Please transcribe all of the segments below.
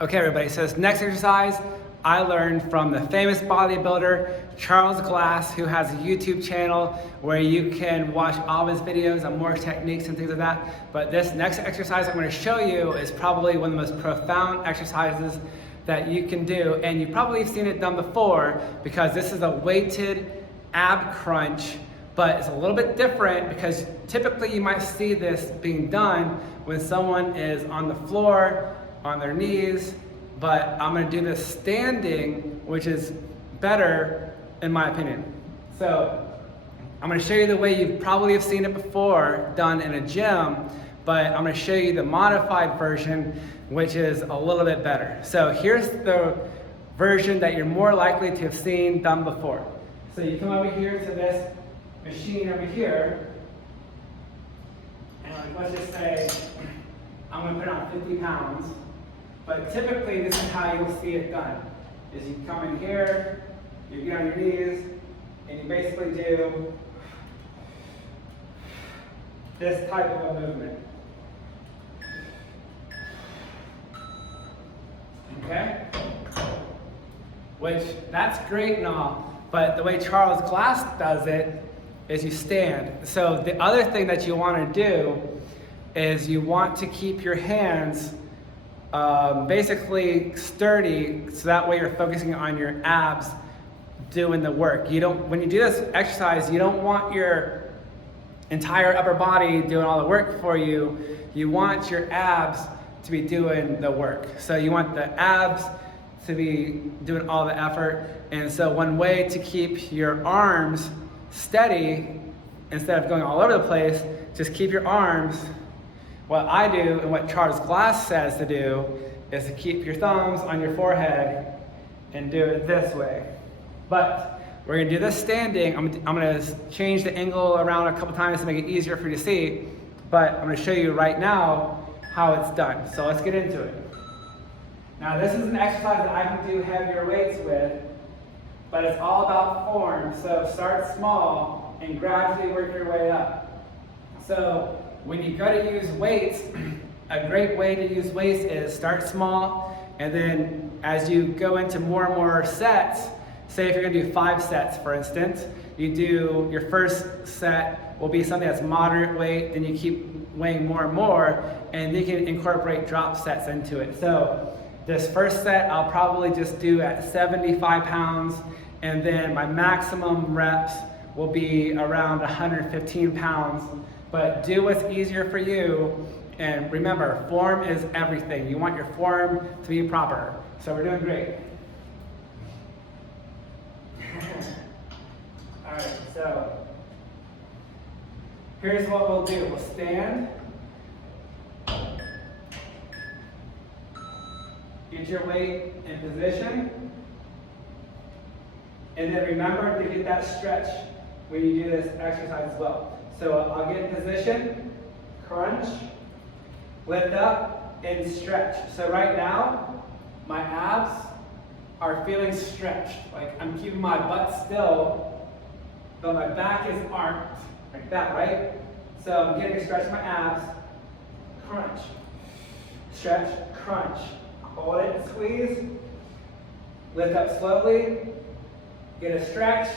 Okay, everybody, so this next exercise I learned from the famous bodybuilder Charles Glass, who has a YouTube channel where you can watch all of his videos on more techniques and things like that. But this next exercise I'm going to show you is probably one of the most profound exercises that you can do, and you've probably seen it done before because this is a weighted ab crunch, but it's a little bit different because typically you might see this being done when someone is on the floor, on their knees, but I'm gonna do this standing, which is better in my opinion. So I'm gonna show you the way you probably have seen it before done in a gym, but I'm gonna show you the modified version, which is a little bit better. So here's the version that you're more likely to have seen done before. So you come over here to this machine over here, and let's just say I'm gonna put on 50 pounds. But typically, this is how you'll see it done, is you come in here, you get on your knees, and you basically do this type of a movement. Okay? Which, that's great and all, but the way Charles Glass does it is you stand. So the other thing that you want to do is you want to keep your hands basically sturdy, so that way you're focusing on your abs doing the work. When you do this exercise, you don't want your entire upper body doing all the work for you. You want your abs to be doing the work. So you want the abs to be doing all the effort. And so one way to keep your arms steady, instead of going all over the place, just keep your arms. What I do and what Charles Glass says to do is to keep your thumbs on your forehead and do it this way. But we're gonna do this standing. I'm gonna change the angle around a couple times to make it easier for you to see, but I'm gonna show you right now how it's done. So let's get into it. Now this is an exercise that I can do heavier weights with, but it's all about form. So start small and gradually work your way up. So when you go to use weights, a great way to use weights is start small, and then as you go into more and more sets, say if you're gonna do 5 sets, for instance, you do your first set will be something that's moderate weight, then you keep weighing more and more, and you can incorporate drop sets into it. So this first set I'll probably just do at 75 pounds, and then my maximum reps will be around 115 pounds. But do what's easier for you, and remember, form is everything. You want your form to be proper. So we're doing great. All right, so here's what we'll do. We'll stand. Get your weight in position. And then remember to get that stretch when you do this exercise as well. So I'll get in position, crunch, lift up, and stretch. So right now, my abs are feeling stretched. Like I'm keeping my butt still, but my back is arched, like that, right? So I'm getting a stretch in my abs, crunch, stretch, crunch. Hold it and squeeze, lift up slowly, get a stretch,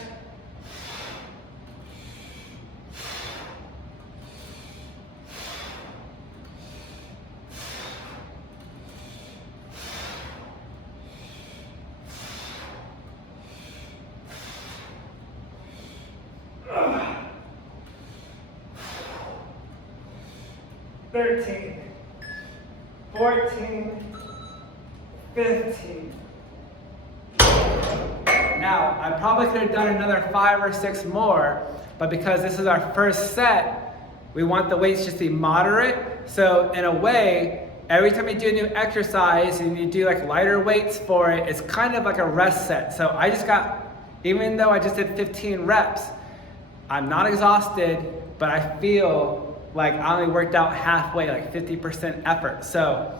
$13, $14, $15. Now, I probably could have done another 5 or 6 more, but because this is our first set, we want the weights just to be moderate. So in a way, every time you do a new exercise and you do like lighter weights for it, it's kind of like a rest set. So I just got, even though I just did 15 reps, I'm not exhausted, but I feel like I only worked out halfway, like 50% effort. So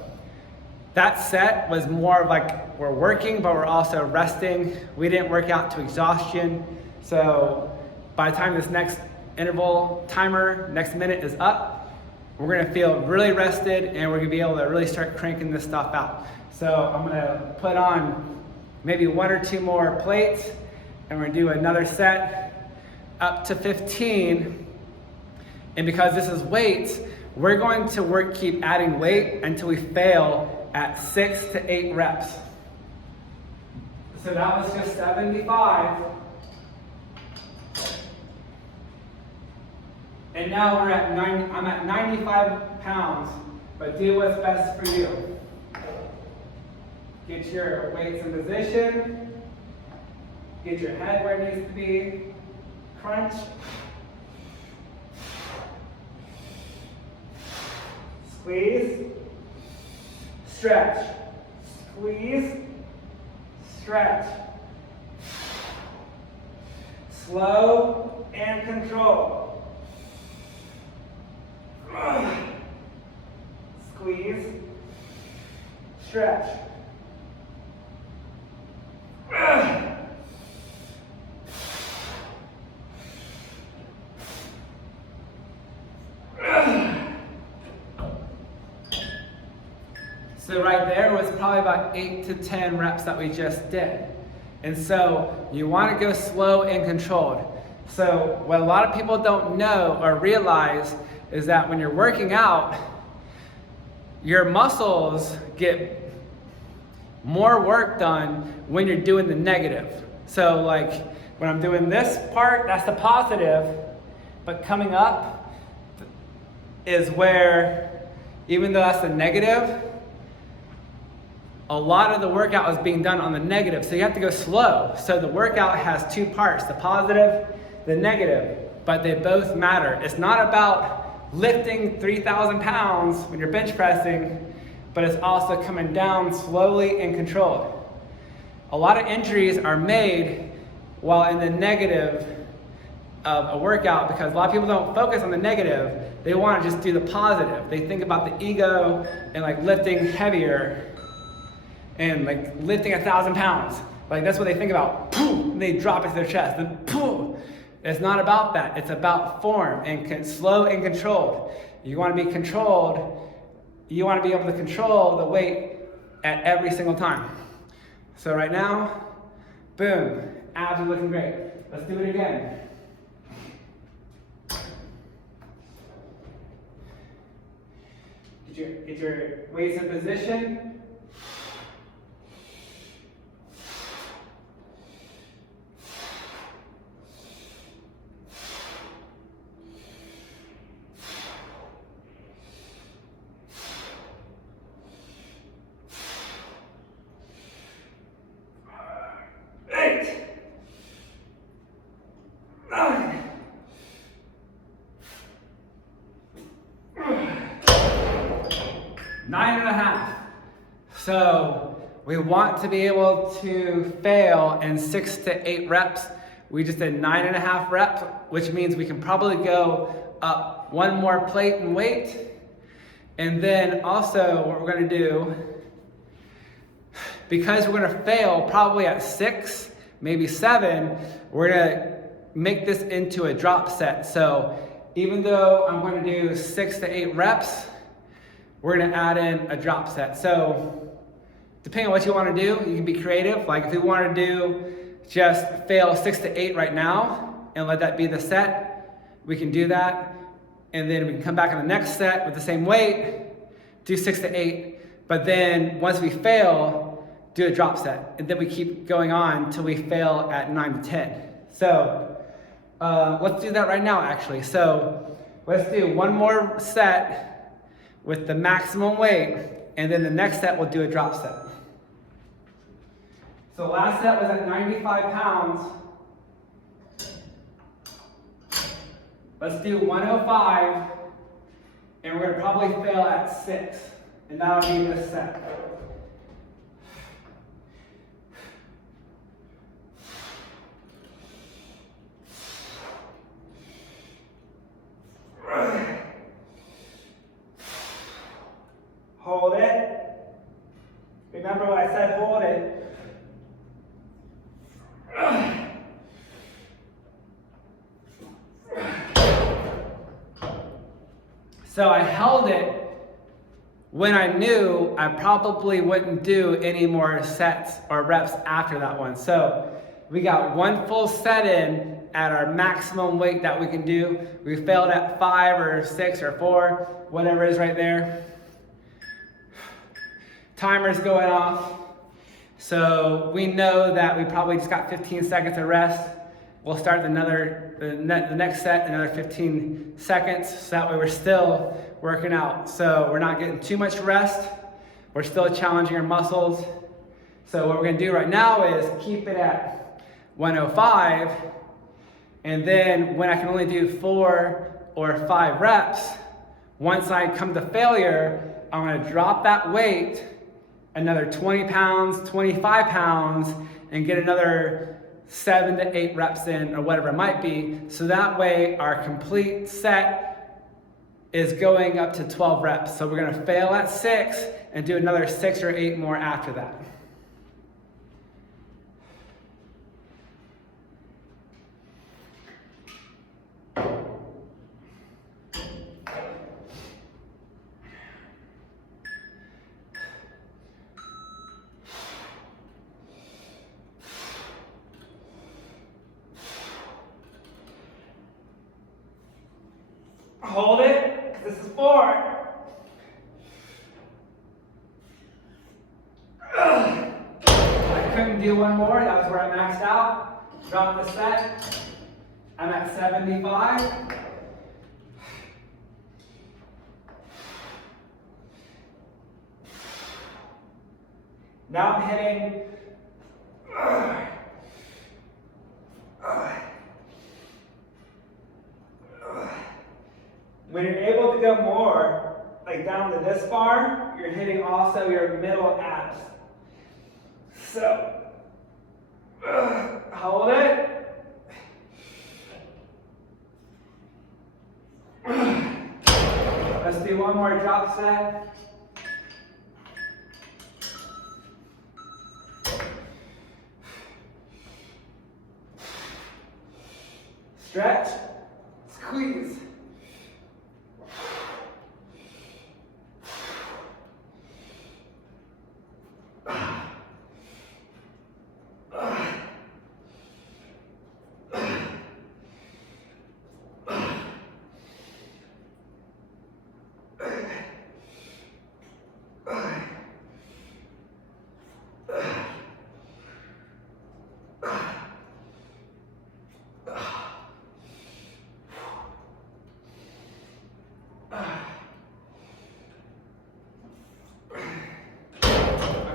that set was more of like, we're working, but we're also resting. We didn't work out to exhaustion. So by the time this next interval timer, next minute is up, we're gonna feel really rested and we're gonna be able to really start cranking this stuff out. So I'm gonna put on maybe 1 or 2 more plates and we're gonna do another set up to 15. And because this is weights, we're going to keep adding weight until we fail at 6 to 8 reps. So that was just 75. And now we're at I'm at 95 pounds, but do what's best for you. Get your weights in position. Get your head where it needs to be. Crunch. Squeeze. Stretch. Squeeze. Stretch. Slow and control. Squeeze. Stretch. So right there was probably about 8 to 10 reps that we just did. And so you want to go slow and controlled. So what a lot of people don't know or realize is that when you're working out, your muscles get more work done when you're doing the negative. So like when I'm doing this part, that's the positive, but coming up is where, even though that's the negative, a lot of the workout is being done on the negative, so you have to go slow. So the workout has 2 parts, the positive, the negative, but they both matter. It's not about lifting 3,000 pounds when you're bench pressing, but it's also coming down slowly and controlled. A lot of injuries are made while in the negative of a workout because a lot of people don't focus on the negative. They want to just do the positive. They think about the ego and like lifting heavier and like lifting 1,000 pounds. Like that's what they think about. And they drop it to their chest. And it's not about that. It's about form and slow and controlled. You want to be controlled. You want to be able to control the weight at every single time. So right now, boom, abs are looking great. Let's do it again. Get your weights in position. Nine and a half. So we want to be able to fail in 6 to 8 reps. We just did 9.5 reps, which means we can probably go up 1 more plate in weight. And then also what we're gonna do, because we're gonna fail probably at 6, maybe 7, we're gonna make this into a drop set. So even though I'm gonna do 6 to 8 reps, we're gonna add in a drop set. So depending on what you wanna do, you can be creative. Like if you wanna do just fail 6 to 8 right now and let that be the set, we can do that. And then we can come back on the next set with the same weight, do 6 to 8, but then once we fail, do a drop set. And then we keep going on until we fail at 9 to 10. So let's do that right now actually. So let's do 1 more set with the maximum weight, and then the next set we'll do a drop set. So last set was at 95 pounds. Let's do 105, and we're gonna probably fail at 6, and that'll be this set. Hold it. Remember what I said, hold it. So I held it when I knew I probably wouldn't do any more sets or reps after that one. So we got one full set in at our maximum weight that we can do. We failed at 5 or 6 or 4, whatever it is right there. Timer's going off. So we know that we probably just got 15 seconds of rest. We'll start the next set, another 15 seconds, so that way we're still working out. So we're not getting too much rest. We're still challenging our muscles. So what we're gonna do right now is keep it at 105, and then when I can only do 4 or 5 reps, once I come to failure, I'm gonna drop that weight another 20 pounds, 25 pounds, and get another 7 to 8 reps in, or whatever it might be. So that way our complete set is going up to 12 reps. So we're gonna fail at 6 and do another 6 or 8 more after that. Hold it, because this is 4. I couldn't do one more, that was where I maxed out. Drop the set. I'm at 75. Now I'm hitting when you're able to go more, like down to this far, you're hitting also your middle abs. So, hold it. Let's do one more drop set. Stretch, squeeze.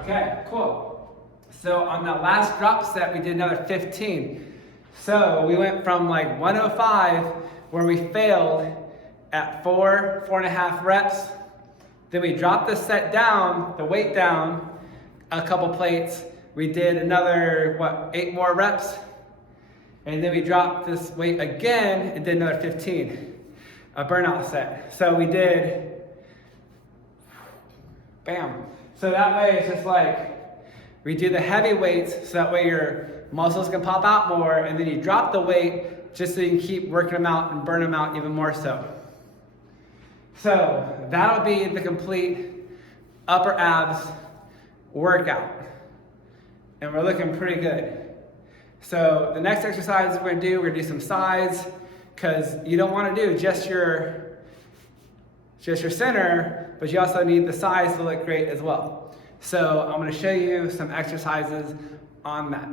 Okay, cool. So on that last drop set, we did another 15. So we went from like 105, where we failed at 4.5 reps. Then we dropped the set down, the weight down, a couple plates. We did another, 8 more reps. And then we dropped this weight again and did another 15, a burnout set. So we did, bam. So that way it's just like, we do the heavy weights so that way your muscles can pop out more, and then you drop the weight just so you can keep working them out and burn them out even more so. So that'll be the complete upper abs workout. And we're looking pretty good. So the next exercise we're gonna do some sides, because you don't wanna do just your center, but you also need the sides to look great as well. So I'm gonna show you some exercises on that.